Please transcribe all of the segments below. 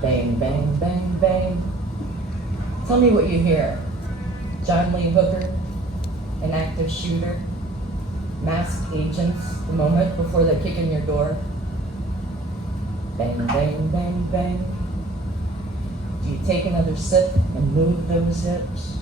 Bang, bang, bang, bang. Tell me what you hear. John Lee Hooker, an active shooter, masked agents the moment before they kick in your door. Bang, bang, bang, bang. Do you take another sip and move those hips?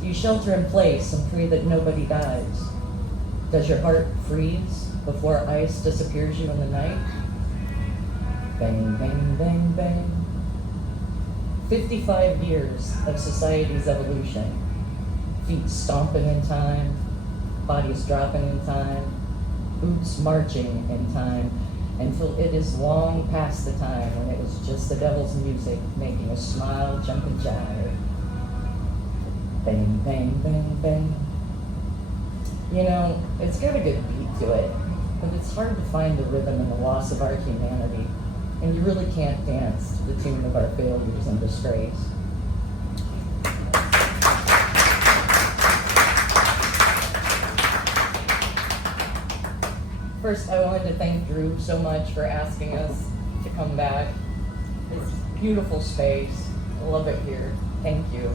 Do you shelter in place and pray that nobody dies? Does your heart freeze before ice disappears you in the night? Bang, bang, bang, bang. 55 years of society's evolution. Feet stomping in time, bodies dropping in time, boots marching in time, until it is long past the time when it was just the devil's music making a smile, jump, and jive. Bang, bang, bang, bang. You know, it's got a good beat to it, but it's hard to find the rhythm in the loss of our humanity, and you really can't dance to the tune of our failures and disgrace. First, I wanted to thank Drew so much for asking us to come back. It's a beautiful space. I love it here. Thank you.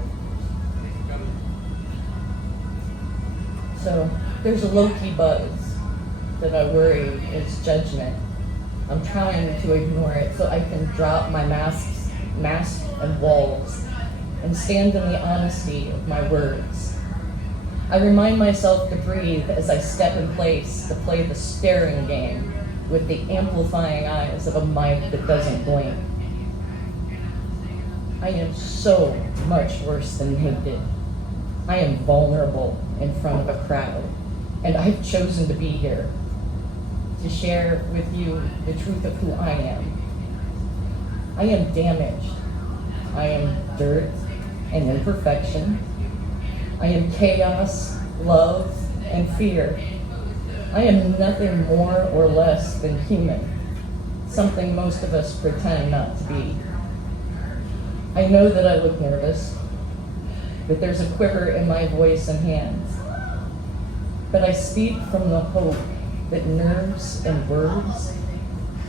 So, there's a low-key buzz that I worry is judgment. I'm trying to ignore it so I can drop my mask and walls and stand in the honesty of my words. I remind myself to breathe as I step in place to play the staring game with the amplifying eyes of a mic that doesn't blink. I am so much worse than naked. I am vulnerable in front of a crowd, and I've chosen to be here to share with you the truth of who I am. I am damaged. I am dirt and imperfection. I am chaos, love, and fear. I am nothing more or less than human, something most of us pretend not to be. I know that I look nervous, that there's a quiver in my voice and hands, but I speak from the hope that nerves and words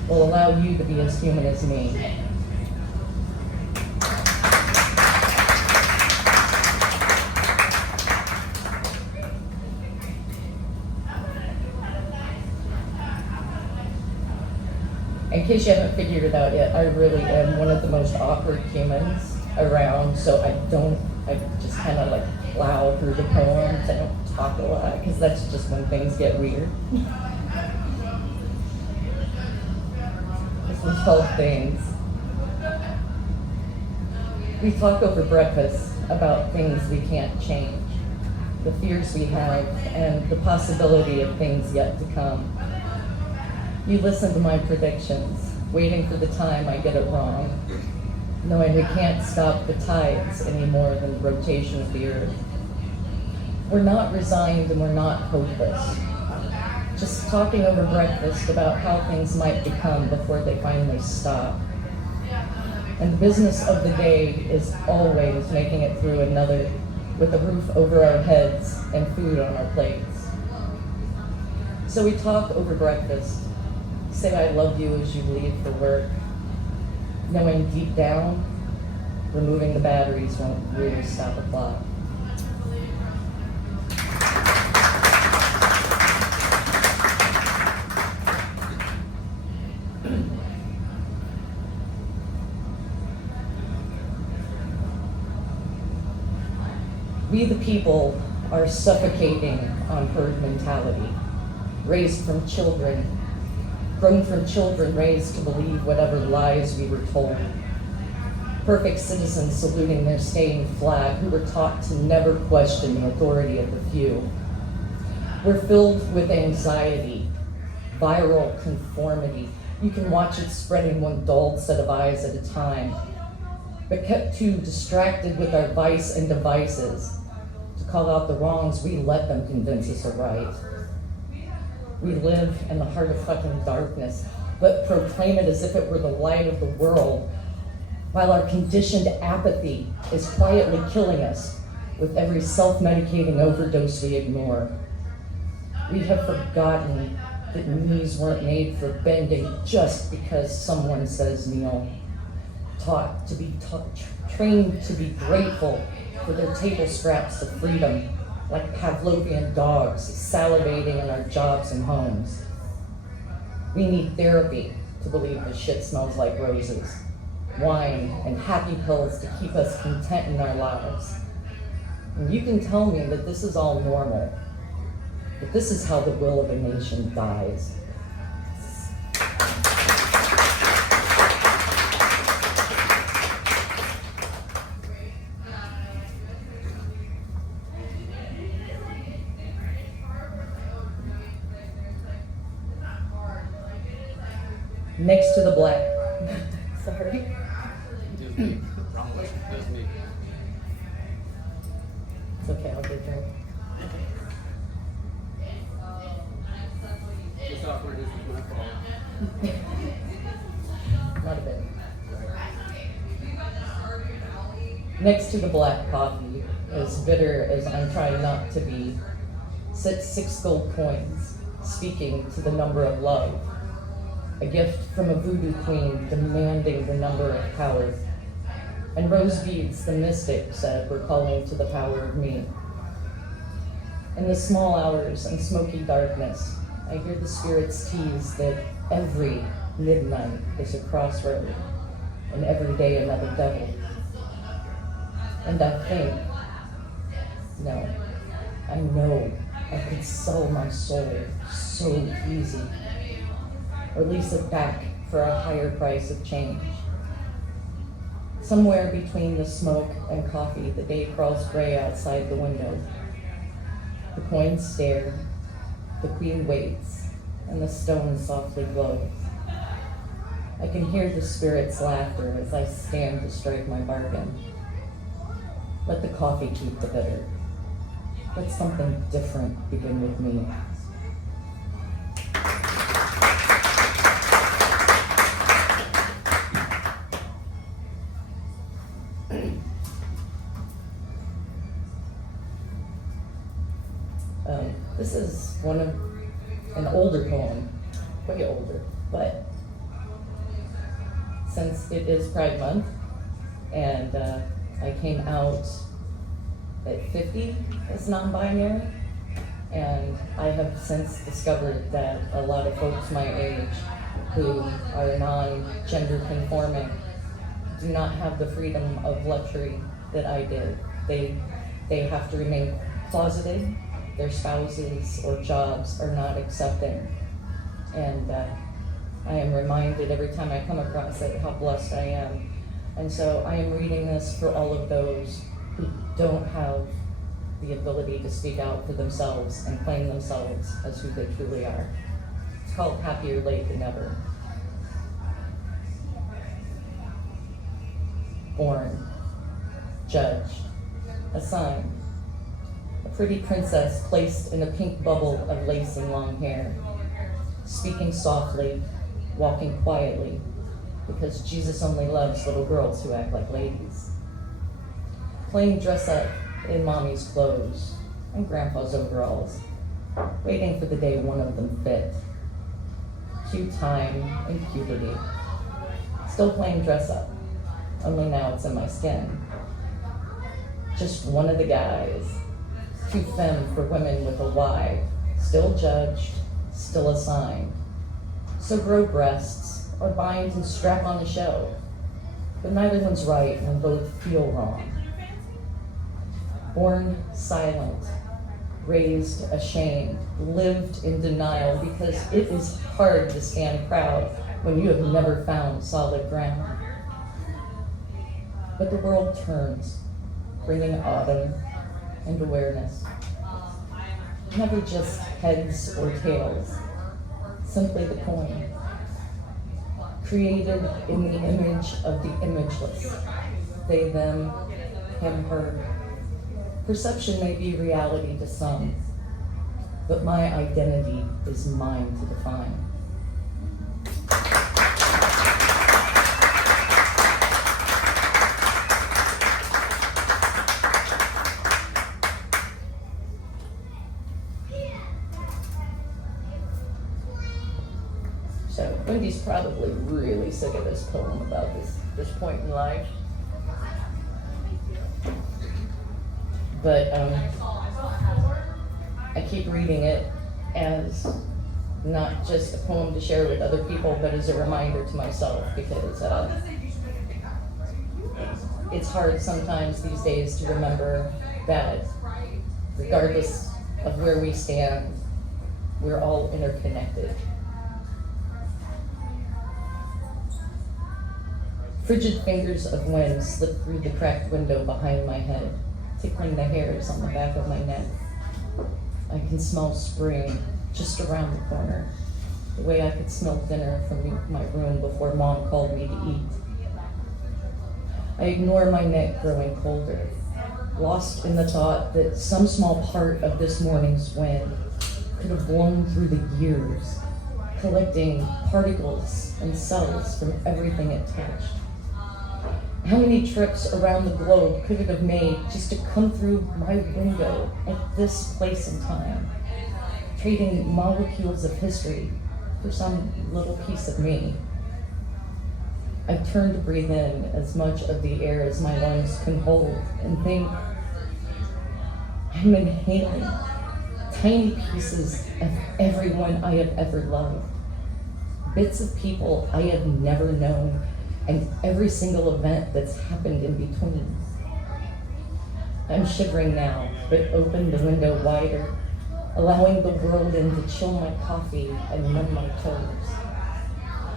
will allow you to be as human as me. In case you haven't figured it out yet, I really am one of the most awkward humans around, so I just kind of like plow through the poems. I don't talk a lot, because that's just when things get weird. This one's called Things. We talk over breakfast about things we can't change, the fears we have, and the possibility of things yet to come. You listen to my predictions, waiting for the time I get it wrong, knowing we can't stop the tides any more than the rotation of the earth. We're not resigned and we're not hopeless. Just talking over breakfast about how things might become before they finally stop. And the business of the day is always making it through another with a roof over our heads and food on our plates. So we talk over breakfast. Say I love you as you leave for work, knowing deep down, removing the batteries won't really stop the clock. We the people are suffocating on herd mentality, raised from children, grown from children raised to believe whatever lies we were told. Perfect citizens saluting their stained flag who were taught to never question the authority of the few. We're filled with anxiety, viral conformity. You can watch it spreading one dulled set of eyes at a time, but kept too distracted with our vice and devices to call out the wrongs we let them convince us are right. We live in the heart of fucking darkness, but proclaim it as if it were the light of the world, while our conditioned apathy is quietly killing us with every self-medicating overdose we ignore. We have forgotten that knees weren't made for bending just because someone says kneel. trained to be grateful for their table scraps of freedom, like Pavlovian dogs salivating in our jobs and homes. We need therapy to believe the shit smells like roses, wine and happy pills to keep us content in our lives. And you can tell me that this is all normal, but this is how the will of a nation dies. Next to the black. Sorry. It's okay, I'll get a drink. This awkward is my fault. Not a bit. Next to the black coffee, as bitter as I'm trying not to be, sits 6 gold coins, speaking to the number of love. A gift from a voodoo queen demanding the number of power. And rose beads, the mystic said, were calling to the power of me. In the small hours and smoky darkness, I hear the spirits tease that every midnight is a crossroad, and every day another devil. And I think, no, I know I could sell my soul so easy, or lease it back for a higher price of change. Somewhere between the smoke and coffee, the day crawls gray outside the window. The coins stare, the queen waits, and the stone softly glows. I can hear the spirit's laughter as I stand to strike my bargain. Let the coffee keep the bitter. Let something different begin with me. This is an older poem, way older, but since it is Pride Month and I came out at 50 as non-binary, and I have since discovered that a lot of folks my age who are non-gender conforming do not have the freedom of luxury that I did. They have to remain closeted. Their spouses or jobs are not accepting. And I am reminded every time I come across it how blessed I am. And so I am reading this for all of those who don't have the ability to speak out for themselves and claim themselves as who they truly are. It's called Happier Late Than Never. Born, judged, assigned. A pretty princess placed in a pink bubble of lace and long hair, speaking softly, walking quietly, because Jesus only loves little girls who act like ladies. Playing dress up in mommy's clothes and grandpa's overalls, waiting for the day one of them fit. Cue time and puberty. Still playing dress up, only now it's in my skin. Just one of the guys. Too femme for women with a Y, still judged, still assigned. So grow breasts, or bind and strap on a show, but neither one's right when both feel wrong. Born silent, raised ashamed, lived in denial because it is hard to stand proud when you have never found solid ground. But the world turns, bringing autumn and awareness. Never just heads or tails, simply the coin. Created in the image of the imageless. They, them, him, her. Perception may be reality to some, but my identity is mine to define. So Wendy's probably really sick of this poem about this point in life. But I keep reading it as not just a poem to share with other people, but as a reminder to myself, because it's hard sometimes these days to remember that regardless of where we stand, we're all interconnected. Frigid fingers of wind slip through the cracked window behind my head, tickling the hairs on the back of my neck. I can smell spring just around the corner, the way I could smell dinner from my room before Mom called me to eat. I ignore my neck growing colder, lost in the thought that some small part of this morning's wind could have blown through the years, collecting particles and cells from everything it touched. How many trips around the globe could it have made just to come through my window at this place and time, trading molecules of history for some little piece of me? I turn to breathe in as much of the air as my lungs can hold and think, I'm inhaling tiny pieces of everyone I have ever loved, bits of people I have never known, and every single event that's happened in between. I'm shivering now, but open the window wider, allowing the world in to chill my coffee and numb my toes.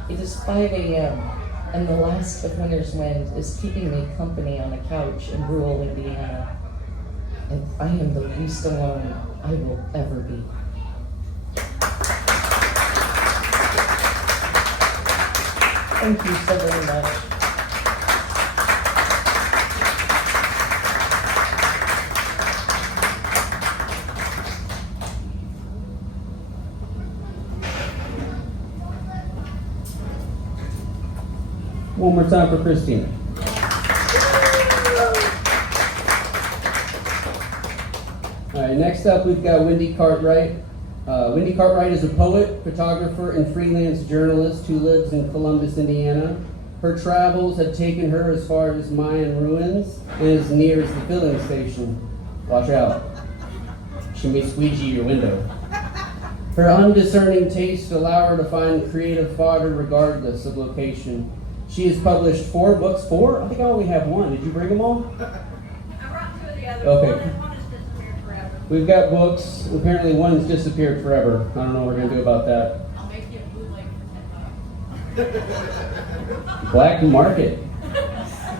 It is 5 a.m., and the last of winter's wind is keeping me company on a couch in rural Indiana. And I am the least alone I will ever be. Thank you so very much. One more time for Christina. All right, next up we've got Wendy Cartwright. Wendy Cartwright is a poet, photographer, and freelance journalist who lives in Columbus, Indiana. Her travels have taken her as far as Mayan ruins and as near as the filling station. Watch out. She may squeegee your window. Her undiscerning tastes allow her to find creative fodder regardless of location. She has published 4 books. 4? I think I only have 1. Did you bring them all? I brought 2 of the others. Okay. One has disappeared forever. We've got books. Apparently one's disappeared forever. I don't know what we're going to do about that. I'll make you a bootleg for $10. Black market.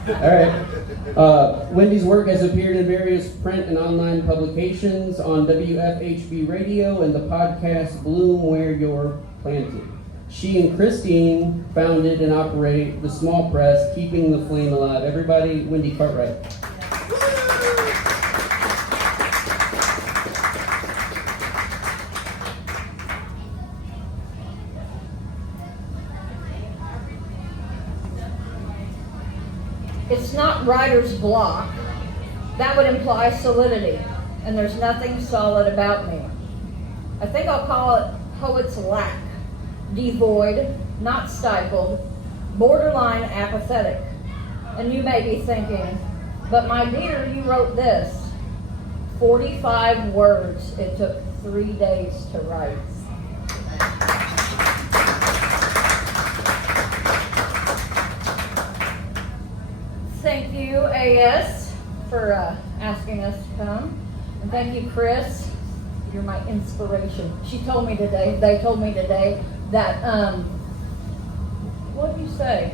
All right. Wendy's work has appeared in various print and online publications, on WFHB radio, and the podcast Bloom Where You're Planted. She and Chris Dean founded and operate the small press, Keeping the Flame Alive. Everybody, Wendy Cartwright. It's not writer's block. That would imply solidity, and there's nothing solid about me. I think I'll call it poet's lack. Devoid, not stifled, borderline apathetic. And you may be thinking, but my dear, you wrote this. 45 words it took 3 days to write. Thank you, AS, for asking us to come. And thank you, Chris. You're my inspiration. They told me today, that, what did you say?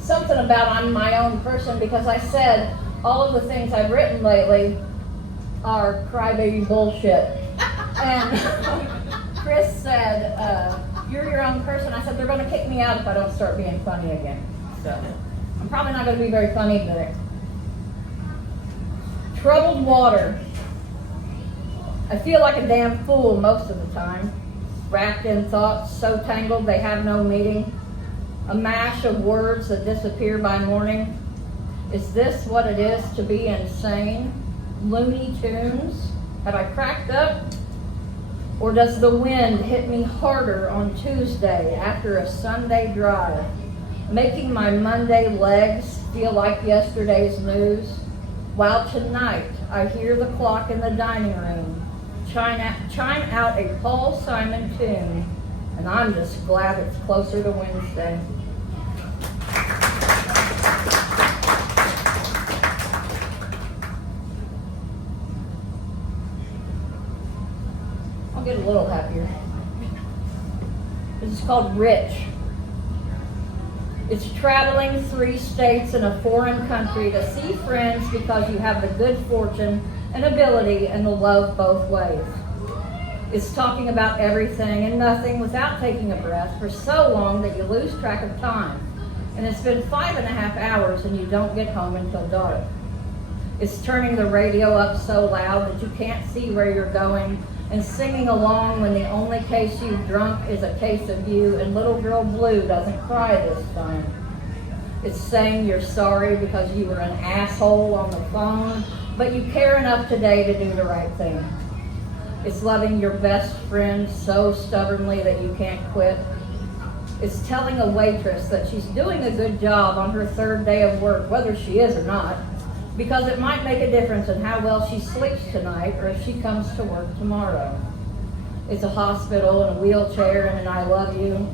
Something about I'm my own person, because I said all of the things I've written lately are crybaby bullshit. And Chris said, you're your own person. I said, they're going to kick me out if I don't start being funny again. So I'm probably not going to be very funny today. Troubled water. I feel like a damn fool most of the time. Wrapped in thoughts so tangled they have no meaning. A mash of words that disappear by morning. Is this what it is to be insane? Looney Tunes? Have I cracked up? Or does the wind hit me harder on Tuesday after a Sunday drive, making my Monday legs feel like yesterday's news? While tonight I hear the clock in the dining room chime out a Paul Simon tune, and I'm just glad it's closer to Wednesday. I'll get a little happier. This is called Rich. It's traveling 3 states in a foreign country to see friends because you have the good fortune and ability and the love both ways. It's talking about everything and nothing without taking a breath for so long that you lose track of time. And it's been 5.5 hours and you don't get home until dark. It's turning the radio up so loud that you can't see where you're going and singing along when the only case you've drunk is a case of you and little girl Blue doesn't cry this time. It's saying you're sorry because you were an asshole on the phone, but you care enough today to do the right thing. It's loving your best friend so stubbornly that you can't quit. It's telling a waitress that she's doing a good job on her 3rd day of work, whether she is or not, because it might make a difference in how well she sleeps tonight or if she comes to work tomorrow. It's a hospital and a wheelchair and an I love you.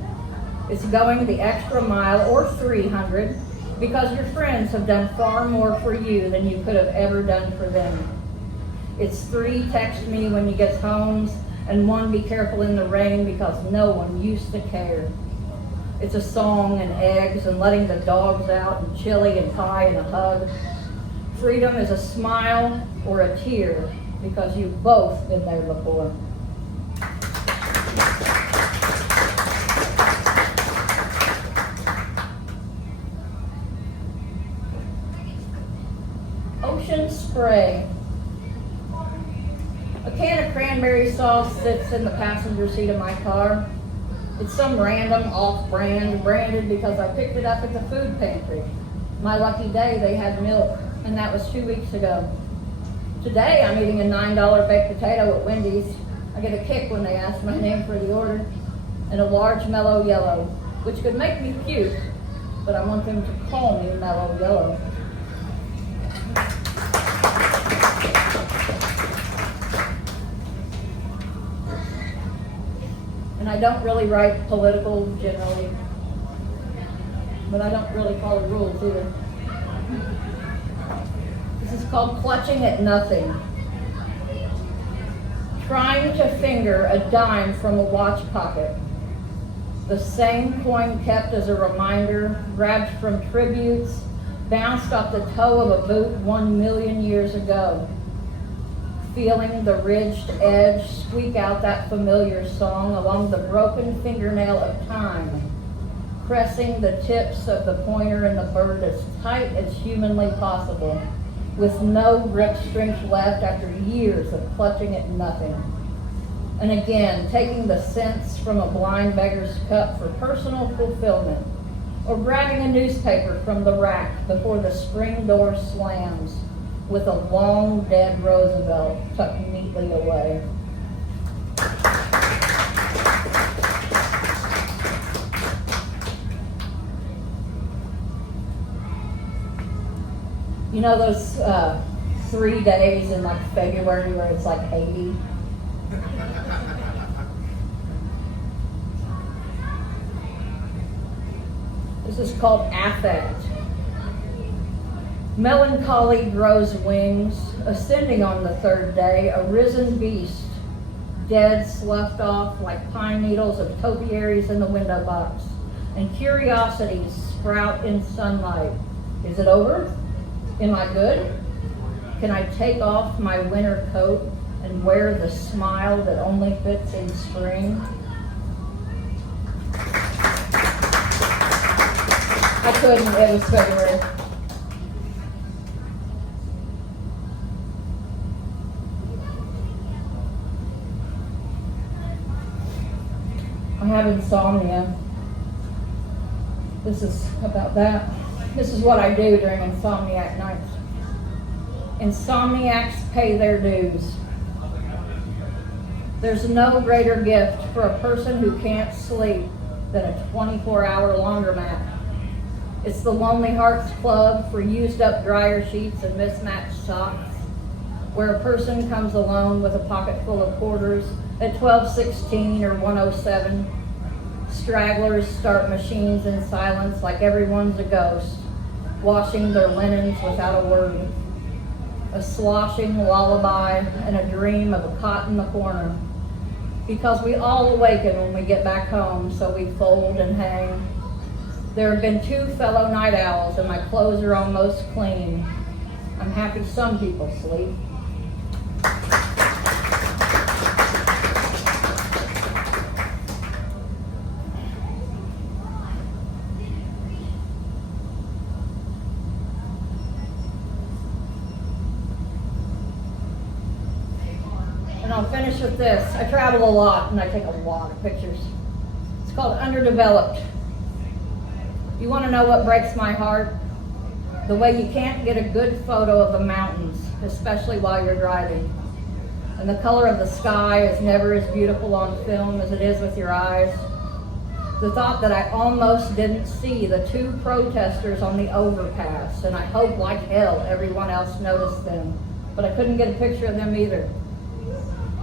It's going the extra mile or 300 because your friends have done far more for you than you could have ever done for them. It's 3 text me when you get home and 1 be careful in the rain because no one used to care. It's a song and eggs and letting the dogs out and chili and pie and a hug. Freedom is a smile or a tear because you've both been there before. Ocean spray. A can of cranberry sauce sits in the passenger seat of my car. It's some random off-brand, branded because I picked it up at the food pantry. My lucky day, they had milk, and that was 2 weeks ago. Today, I'm eating a $9 baked potato at Wendy's. I get a kick when they ask my name for the order, and a large mellow yellow, which could make me puke, but I want them to call me mellow yellow. And I don't really write political generally, but I don't really follow rules either. This is called Clutching at Nothing. Trying to finger a dime from a watch pocket. The same coin kept as a reminder, grabbed from tributes, bounced off the toe of a boot 1 million years ago. Feeling the ridged edge squeak out that familiar song along the broken fingernail of time, pressing the tips of the pointer and the bird as tight as humanly possible, with no grip strength left after years of clutching at nothing. And again, taking the cents from a blind beggar's cup for personal fulfillment, or grabbing a newspaper from the rack before the spring door slams, with a long dead Roosevelt tucked neatly away. You know those 3 days in like February where it's like 80? This is called affect. Melancholy grows wings, ascending on the 3rd day, a risen beast, dead sloughed off like pine needles of topiaries in the window box, and curiosities sprout in sunlight. Is it over? Am I good? Can I take off my winter coat and wear the smile that only fits in spring? I couldn't, it was February. I have insomnia. This is about that. This is what I do during insomniac nights. Insomniacs pay their dues. There's no greater gift for a person who can't sleep than a 24-hour laundromat. It's the Lonely Hearts Club for used up dryer sheets and mismatched socks, where a person comes alone with a pocket full of quarters at 12:16 or 1:07. Stragglers start machines in silence like everyone's a ghost, washing their linens without a word. A sloshing lullaby and a dream of a cot in the corner. Because we all awaken when we get back home, so we fold and hang. There have been 2 fellow night owls and my clothes are almost clean. I'm happy some people sleep. And I'll finish with this. I travel a lot and I take a lot of pictures. It's called Underdeveloped. You want to know what breaks my heart? The way you can't get a good photo of the mountains, especially while you're driving. And the color of the sky is never as beautiful on film as it is with your eyes. The thought that I almost didn't see the 2 protesters on the overpass, and I hope like hell everyone else noticed them, but I couldn't get a picture of them either.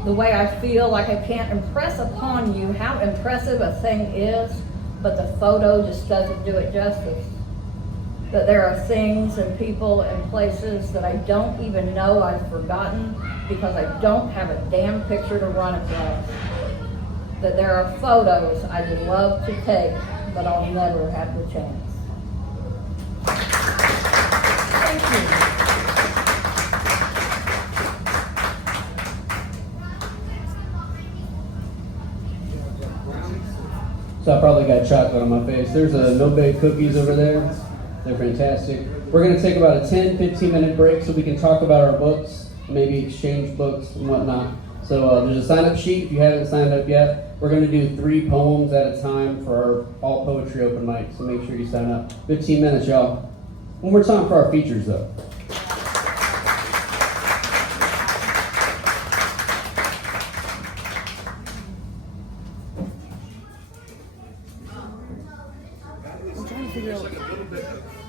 The way I feel like I can't impress upon you how impressive a thing is, but the photo just doesn't do it justice. That there are things and people and places that I don't even know I've forgotten because I don't have a damn picture to run it from. That there are photos I'd love to take, but I'll never have the chance. Thank you. So I probably got chocolate on my face. There's a no-bake cookies over there. They're fantastic. We're going to take about a 10-15 minute break so we can talk about our books, maybe exchange books and whatnot. So there's a sign-up sheet if you haven't signed up yet. We're going to do 3 poems at a time for our all poetry open mic, so make sure you sign up. 15 minutes, y'all. One more time for our features, though. I'm trying to figure out